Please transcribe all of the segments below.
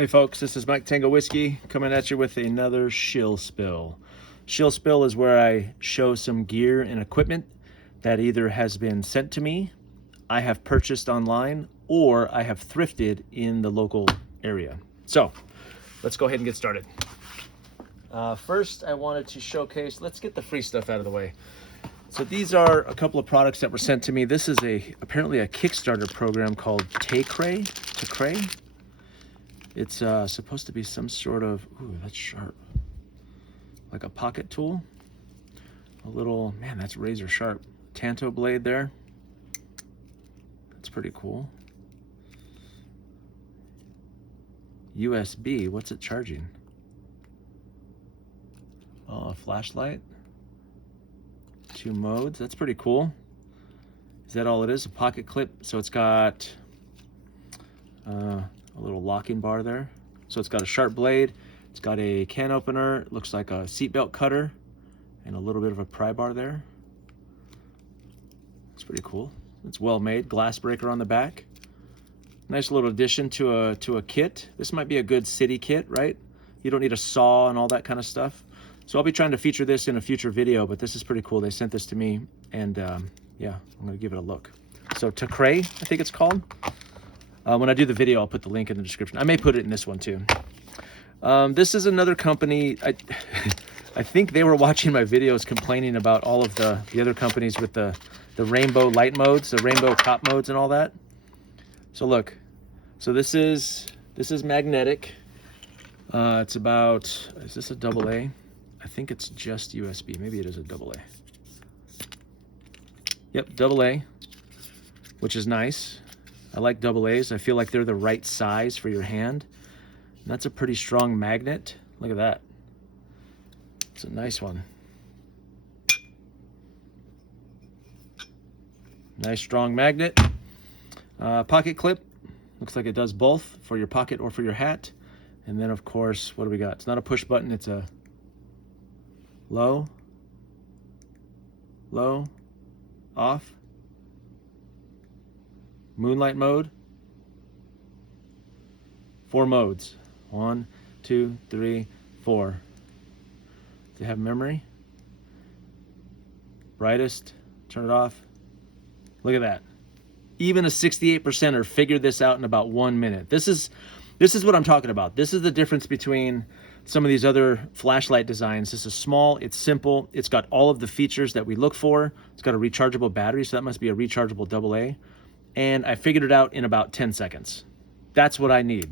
Hey folks, this is Mike Tango Whiskey coming at you with another Shill Spill. Shill Spill is where I show some gear and equipment that either has been sent to me, I have purchased online, or I have thrifted in the local area. So let's go ahead and get started. First, I wanted to showcase, let's get the free stuff out of the way. So these are a couple of products that were sent to me. This is apparently a Kickstarter program called TOTC. It's supposed to be some sort of, ooh, that's sharp, like a pocket tool. A little, man, that's razor sharp. Tanto blade there. That's pretty cool. USB, what's it charging? Oh, a flashlight. 2 modes, that's pretty cool. Is that all it is? A pocket clip. So it's got a little locking bar there. So it's got a sharp blade, it's got a can opener, it looks like a seatbelt cutter, and a little bit of a pry bar there. It's pretty cool. It's well made. Glass breaker on the back. Nice little addition to a kit. This might be a good city kit, right? You don't need a saw and all that kind of stuff. So I'll be trying to feature this in a future video, but this is pretty cool. They sent this to me, and yeah, I'm gonna give it a look. So TOTC, I think it's called. When I do the video, I'll put the link in the description. I may put it in this one too. This is another company. I think they were watching my videos complaining about all of the other companies with the rainbow light modes, the rainbow cop modes and all that. So look, so this is magnetic. It's about, is this a AA? I think it's just USB. Maybe it is a AA. Yep, AA, which is nice. I like AA's. I feel like they're the right size for your hand. And that's a pretty strong magnet. Look at that. It's a nice one. Nice strong magnet. Pocket clip. Looks like it does both for your pocket or for your hat. And then of course, what do we got? It's not a push button, it's a low, off. Moonlight mode. 4 modes. 1, 2, 3, 4. They have memory. Brightest. Turn it off. Look at that. Even a 68%er figured this out in about 1 minute. This is what I'm talking about. This is the difference between some of these other flashlight designs. This is small, it's simple, it's got all of the features that we look for. It's got a rechargeable battery, so that must be a rechargeable AA. And I figured it out in about 10 seconds. That's what I need.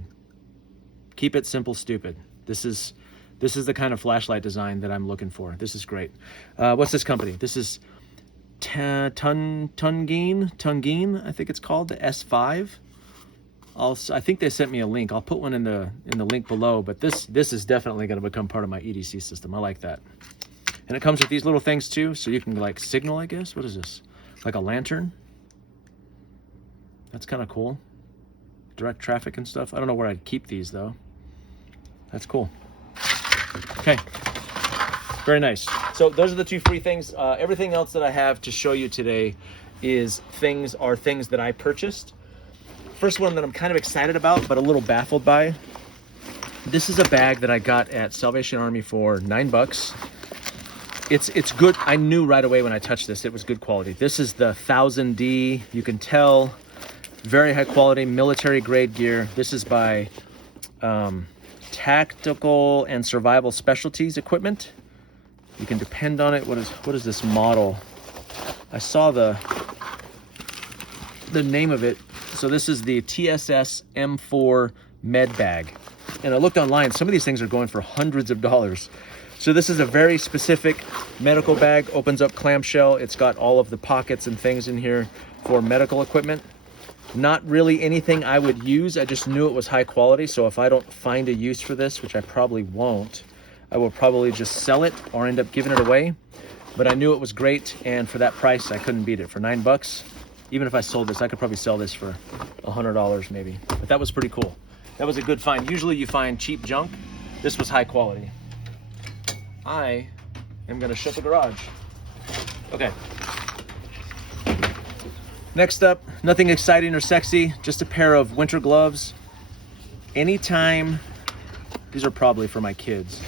Keep it simple, stupid. This is the kind of flashlight design that I'm looking for. This is great. What's this company? This is Tungeen, I think it's called, the S5. I think they sent me a link. I'll put one in the link below, but this is definitely going to become part of my EDC system. I like that. And it comes with these little things too, so you can like signal, I guess. What is this? Like a lantern? That's kind of cool. Direct traffic and stuff. I don't know where I'd keep these though. That's cool. Okay. Very nice. So those are the 2 free things. Everything else that I have to show you today is things that I purchased. First one that I'm kind of excited about, but a little baffled by. This is a bag that I got at Salvation Army for $9. It's good. I knew right away when I touched this, it was good quality. This is the 1000D. You can tell, very high quality military grade gear. This is by Tactical and Survival Specialties Equipment. You can depend on it. What is this model? I saw the name of it. So this is the TSS M4 med bag. And I looked online, some of these things are going for hundreds of dollars. So this is a very specific medical bag, opens up clamshell. It's got all of the pockets and things in here for medical equipment. Not really anything I would use. I just knew it was high quality. So if I don't find a use for this, which I probably won't, I will probably just sell it or end up giving it away. But I knew it was great, and for that price, I couldn't beat it. For $9, even if I sold this, I could probably sell this for $100 maybe. But that was pretty cool. That was a good find. Usually you find cheap junk. This was high quality. I am gonna shut the garage. Okay. Next up, nothing exciting or sexy, just a pair of winter gloves. anytime, these are probably for my kids.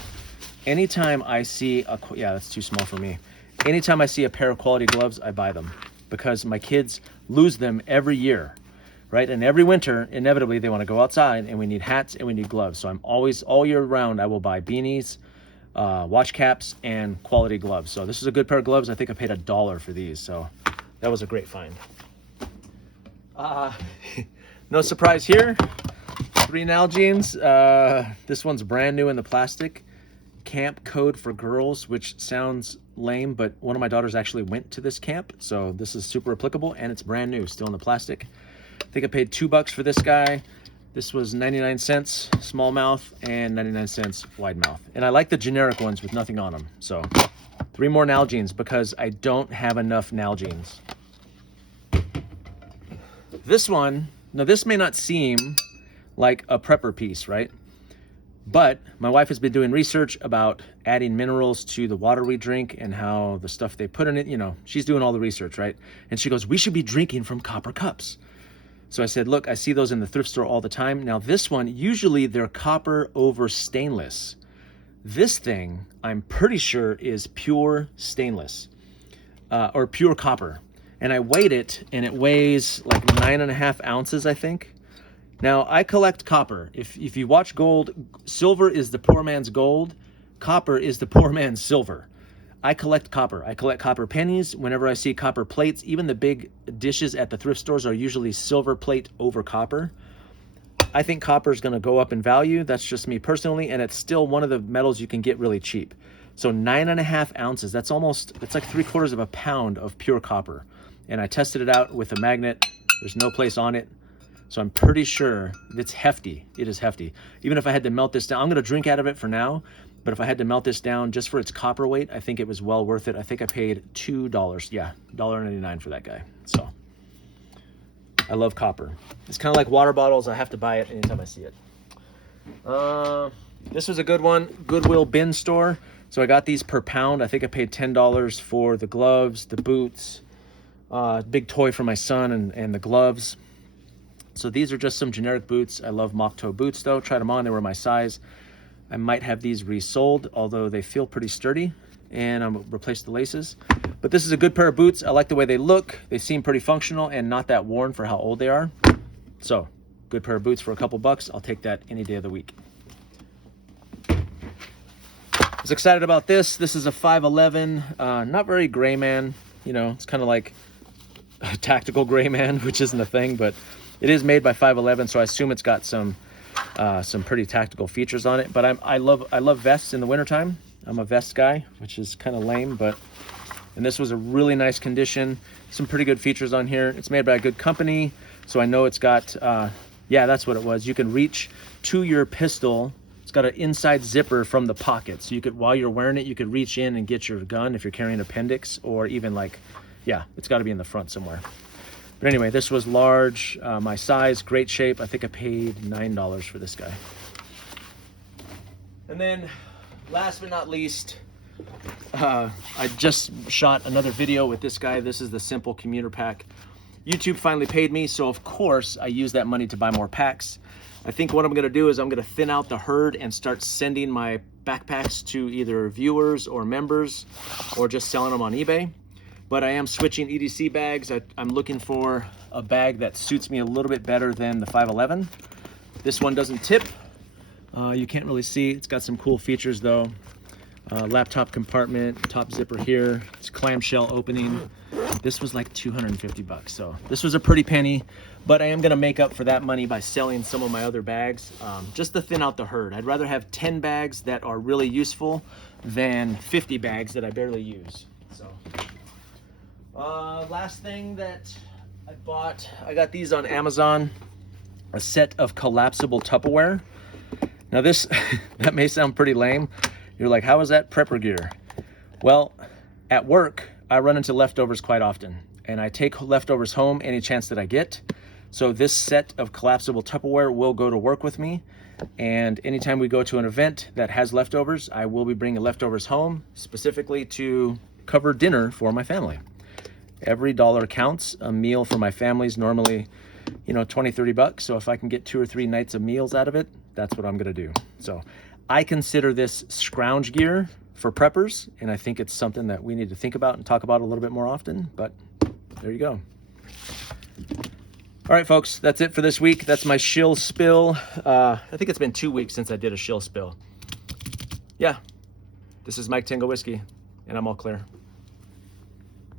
Anytime I see a, yeah, that's too small for me. Anytime I see a pair of quality gloves, I buy them because my kids lose them every year, right? And every winter, inevitably, they want to go outside and we need hats and we need gloves. So I'm always, all year round, I will buy beanies, watch caps, and quality gloves. So this is a good pair of gloves. I think I paid $1 for these. So that was a great find. No surprise here. 3 Nalgene's. This one's brand new in the plastic. Camp code for girls, which sounds lame, but one of my daughters actually went to this camp, so this is super applicable, and it's brand new, still in the plastic. I think I paid $2 for this guy. This was 99 cents small mouth and 99 cents wide mouth. And I like the generic ones with nothing on them. So 3 more Nalgene's because I don't have enough Nalgene's. This one, now this may not seem like a prepper piece, right? But my wife has been doing research about adding minerals to the water we drink and how the stuff they put in it, you know, she's doing all the research, right? And she goes, we should be drinking from copper cups. So I said, look, I see those in the thrift store all the time. Now this one, usually they're copper over stainless. This thing, I'm pretty sure, is pure stainless or pure copper. And I weighed it and it weighs like 9.5 ounces, I think. Now, I collect copper. If you watch gold, silver is the poor man's gold. Copper is the poor man's silver. I collect copper. I collect copper pennies. Whenever I see copper plates, even the big dishes at the thrift stores are usually silver plate over copper. I think copper is going to go up in value. That's just me personally, and it's still one of the metals you can get really cheap. So 9.5 ounces, that's like 3/4 of a pound of pure copper. And I tested it out with a magnet. There's no place on it. So I'm pretty sure it's hefty. It is hefty. Even if I had to melt this down, I'm gonna drink out of it for now, but if I had to melt this down just for its copper weight, I think it was well worth it. I think I paid $2, yeah, $1.99 for that guy. So I love copper. It's kind of like water bottles. I have to buy it anytime I see it. This was a good one, Goodwill bin store. So I got these per pound. I think I paid $10 for the gloves, the boots, big toy for my son and the gloves. So these are just some generic boots. I love mock toe boots though. Tried them on, they were my size. I might have these resold, although they feel pretty sturdy, and I'm gonna replace the laces. But this is a good pair of boots. I like the way they look. They seem pretty functional and not that worn for how old they are. So good pair of boots for a couple bucks. I'll take that any day of the week. I was excited about this. This is a 511, not very gray man. You know, it's kind of like a tactical gray man, which isn't a thing, but it is made by 511, so I assume it's got some pretty tactical features on it. But I love vests in the wintertime. I'm a vest guy, which is kind of lame, and this was a really nice condition. Some pretty good features on here. It's made by a good company, so I know it's got, yeah, that's what it was. You can reach to your pistol. It's got an inside zipper from the pocket, so you could, while you're wearing it, you could reach in and get your gun if you're carrying an appendix, or even like, yeah, it's got to be in the front somewhere. But anyway, this was large, my size, great shape. I think I paid $9 for this guy. And then last but not least, I just shot another video with this guy. This is the simple commuter pack. YouTube finally paid me, so of course I use that money to buy more packs. I think what I'm gonna do is I'm gonna thin out the herd and start sending my backpacks to either viewers or members, or just selling them on eBay. But I am switching EDC bags. I'm looking for a bag that suits me a little bit better than the 511. This one doesn't tip. You can't really see. It's got some cool features though. Laptop compartment, top zipper here. It's clamshell opening. This was like 250 bucks. So this was a pretty penny, but I am gonna make up for that money by selling some of my other bags, just to thin out the herd. I'd rather have 10 bags that are really useful than 50 bags that I barely use. So. Last thing that I bought, I got these on Amazon, a set of collapsible Tupperware. Now this, that may sound pretty lame. You're like, how is that prepper gear? Well, at work, I run into leftovers quite often, and I take leftovers home any chance that I get. So this set of collapsible Tupperware will go to work with me, and anytime we go to an event that has leftovers, I will be bringing leftovers home, specifically to cover dinner for my family. Every dollar counts. A meal for my family is normally you know, 20, 30 bucks. So if I can get 2 or 3 nights of meals out of it, that's what I'm gonna do. So I consider this scrounge gear for preppers, and I think it's something that we need to think about and talk about a little bit more often, but there you go. All right, folks, that's it for this week. That's my Shill spill. I think it's been 2 weeks since I did a Shill spill. Yeah, this is Mike Tango Whiskey, and I'm all clear.